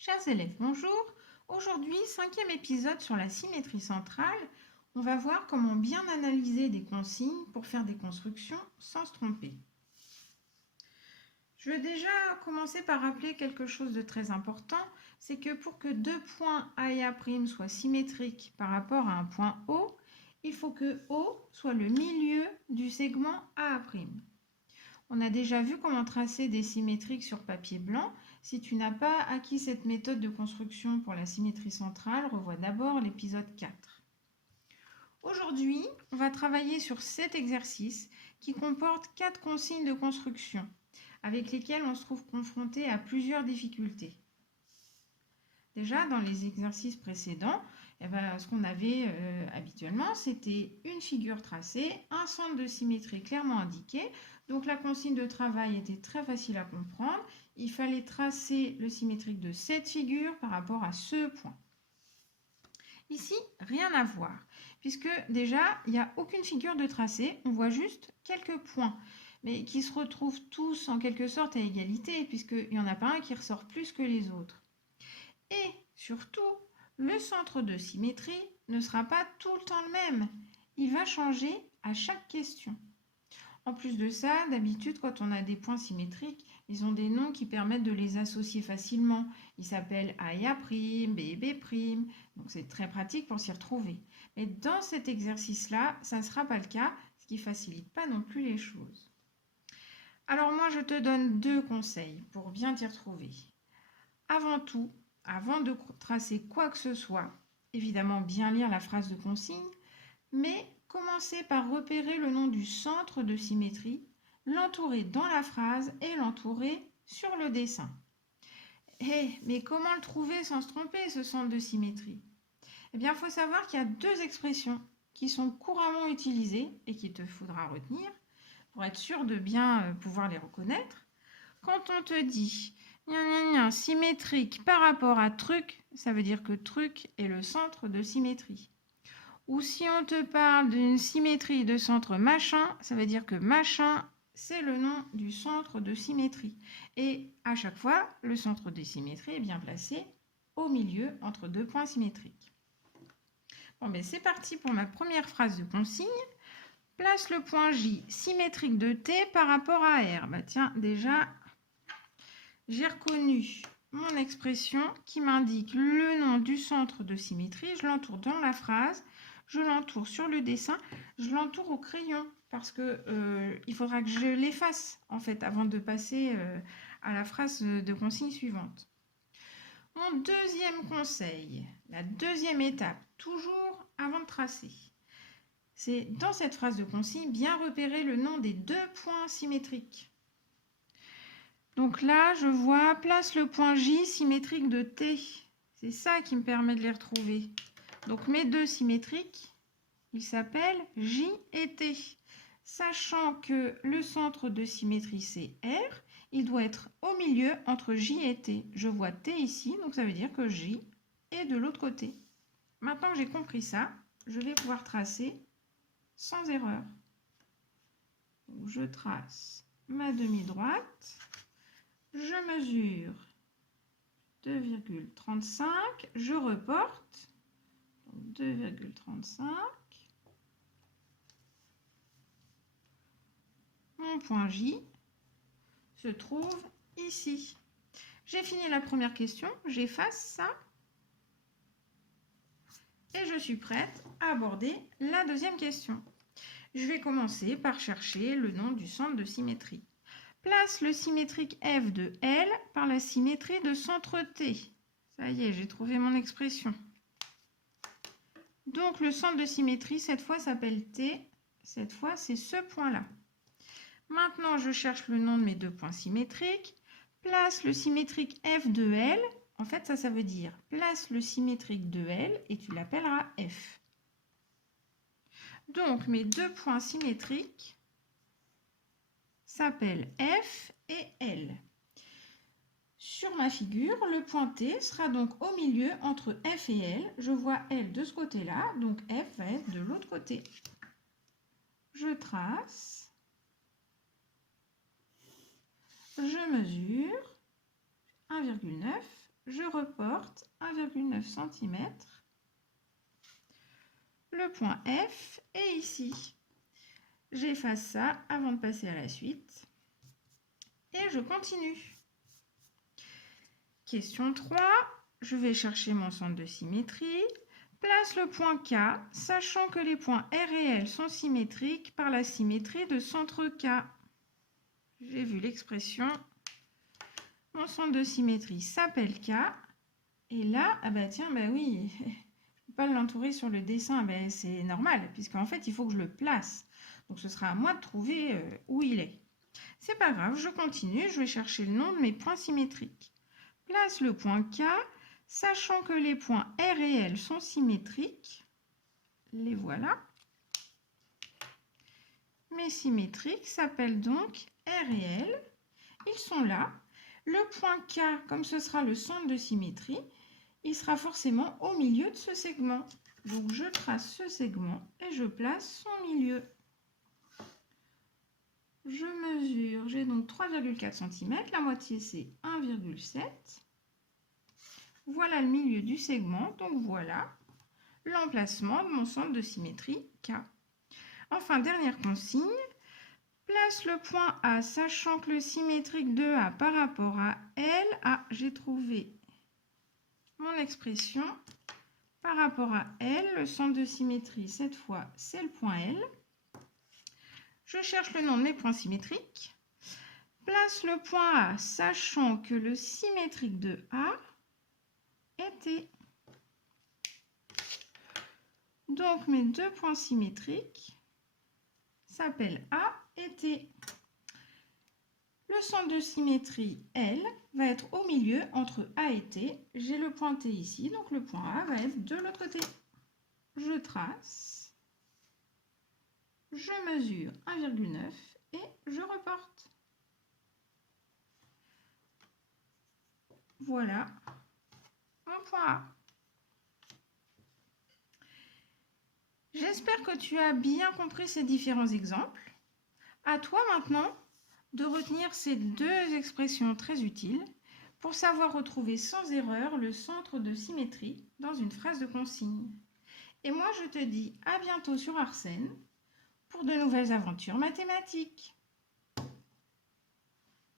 Chers élèves, bonjour. Aujourd'hui, 5e épisode sur la symétrie centrale. On va voir comment bien analyser des consignes pour faire des constructions sans se tromper. Je vais déjà commencer par rappeler quelque chose de très important, c'est que pour que deux points A et A' soient symétriques par rapport à un point O, il faut que O soit le milieu du segment A'. On a déjà vu comment tracer des symétriques sur papier blanc. Si tu n'as pas acquis cette méthode de construction pour la symétrie centrale, revois d'abord l'épisode 4. Aujourd'hui, on va travailler sur cet exercice qui comporte 4 consignes de construction avec lesquelles on se trouve confronté à plusieurs difficultés. Déjà, dans les exercices précédents, ce qu'on avait habituellement, c'était une figure tracée, un centre de symétrie clairement indiqué. Donc la consigne de travail était très facile à comprendre. Il fallait tracer le symétrique de cette figure par rapport à ce point. Ici, rien à voir, puisque déjà, il n'y a aucune figure de tracé. On voit juste quelques points, mais qui se retrouvent tous en quelque sorte à égalité, puisqu'il n'y en a pas un qui ressort plus que les autres. Et surtout, le centre de symétrie ne sera pas tout le temps le même. Il va changer à chaque question. En plus de ça, d'habitude, quand on a des points symétriques, ils ont des noms qui permettent de les associer facilement. Ils s'appellent A et A', B et B', donc c'est très pratique pour s'y retrouver. Mais dans cet exercice-là, ça ne sera pas le cas, ce qui ne facilite pas non plus les choses. Alors moi, je te donne 2 conseils pour bien t'y retrouver. Avant tout, avant de tracer quoi que ce soit, évidemment bien lire la phrase de consigne, mais commencer par repérer le nom du centre de symétrie, l'entourer dans la phrase et l'entourer sur le dessin. Mais comment le trouver sans se tromper, ce centre de symétrie? Eh bien, il faut savoir qu'il y a 2 expressions qui sont couramment utilisées et qu'il te faudra retenir pour être sûr de bien pouvoir les reconnaître. Quand on te dit symétrique par rapport à truc, ça veut dire que truc est le centre de symétrie. Ou si on te parle d'une symétrie de centre machin, ça veut dire que machin, c'est le nom du centre de symétrie. Et à chaque fois, le centre de symétrie est bien placé au milieu entre 2 points symétriques. Bon, ben c'est parti pour ma première phrase de consigne. Place le point J symétrique de T par rapport à R. Tiens, déjà, j'ai reconnu mon expression qui m'indique le nom du centre de symétrie. Je l'entoure dans la phrase, je l'entoure sur le dessin, je l'entoure au crayon parce que il faudra que je l'efface en fait avant de passer à la phrase de consigne suivante. Mon deuxième conseil, la deuxième étape, toujours avant de tracer, c'est dans cette phrase de consigne bien repérer le nom des 2 points symétriques. Donc là, je vois, place le point J symétrique de T. C'est ça qui me permet de les retrouver. Donc mes 2 symétriques, ils s'appellent J et T. Sachant que le centre de symétrie, c'est R, il doit être au milieu entre J et T. Je vois T ici, donc ça veut dire que J est de l'autre côté. Maintenant que j'ai compris ça, je vais pouvoir tracer sans erreur. Donc je trace ma demi-droite. Je mesure 2,35, je reporte 2,35. Mon point J se trouve ici. J'ai fini la première question, j'efface ça et je suis prête à aborder la deuxième question. Je vais commencer par chercher le nom du centre de symétrie. Place le symétrique F de L par la symétrie de centre T. Ça y est, j'ai trouvé mon expression. Donc le centre de symétrie, cette fois, s'appelle T. Cette fois, c'est ce point-là. Maintenant, je cherche le nom de mes 2 points symétriques. Place le symétrique F de L. En fait, ça veut dire place le symétrique de L et tu l'appelleras F. Donc, mes 2 points symétriques s'appellent F et L. Sur ma figure, le point T sera donc au milieu entre F et L. Je vois L de ce côté-là, donc F va être de l'autre côté. Je trace. Je mesure 1,9. je reporte 1,9 cm. Le point F est ici. J'efface ça avant de passer à la suite. Et je continue. Question 3. Je vais chercher mon centre de symétrie. Place le point K, sachant que les points R et L sont symétriques par la symétrie de centre K. J'ai vu l'expression. Mon centre de symétrie s'appelle K. Et là, ah bah tiens, bah oui, je ne peux pas l'entourer sur le dessin. Bah c'est normal, puisqu'en fait, il faut que je le place. Donc, ce sera à moi de trouver où il est. C'est pas grave, je continue. Je vais chercher le nom de mes points symétriques. Place le point K, sachant que les points R et L sont symétriques. Les voilà. Mes symétriques s'appellent donc R et L. Ils sont là. Le point K, comme ce sera le centre de symétrie, il sera forcément au milieu de ce segment. Donc je trace ce segment et je place son milieu. Je mesure, j'ai donc 3,4 cm, la moitié c'est 1,7. Voilà le milieu du segment, donc voilà l'emplacement de mon centre de symétrie K. Enfin, dernière consigne, place le point A, sachant que le symétrique de A par rapport à L, j'ai trouvé mon expression, par rapport à L, le centre de symétrie, cette fois, c'est le point L. Je cherche le nom de mes points symétriques. Place le point A, sachant que le symétrique de A est T. Donc, mes deux points symétriques s'appellent A et T. Le centre de symétrie, L, va être au milieu entre A et T. J'ai le point T ici, donc le point A va être de l'autre côté. Je trace, je mesure 1,9 et je reporte. Voilà mon point A. J'espère que tu as bien compris ces différents exemples. À toi maintenant de retenir ces deux expressions très utiles pour savoir retrouver sans erreur le centre de symétrie dans une phrase de consigne. Et moi, je te dis à bientôt sur Arsène pour de nouvelles aventures mathématiques.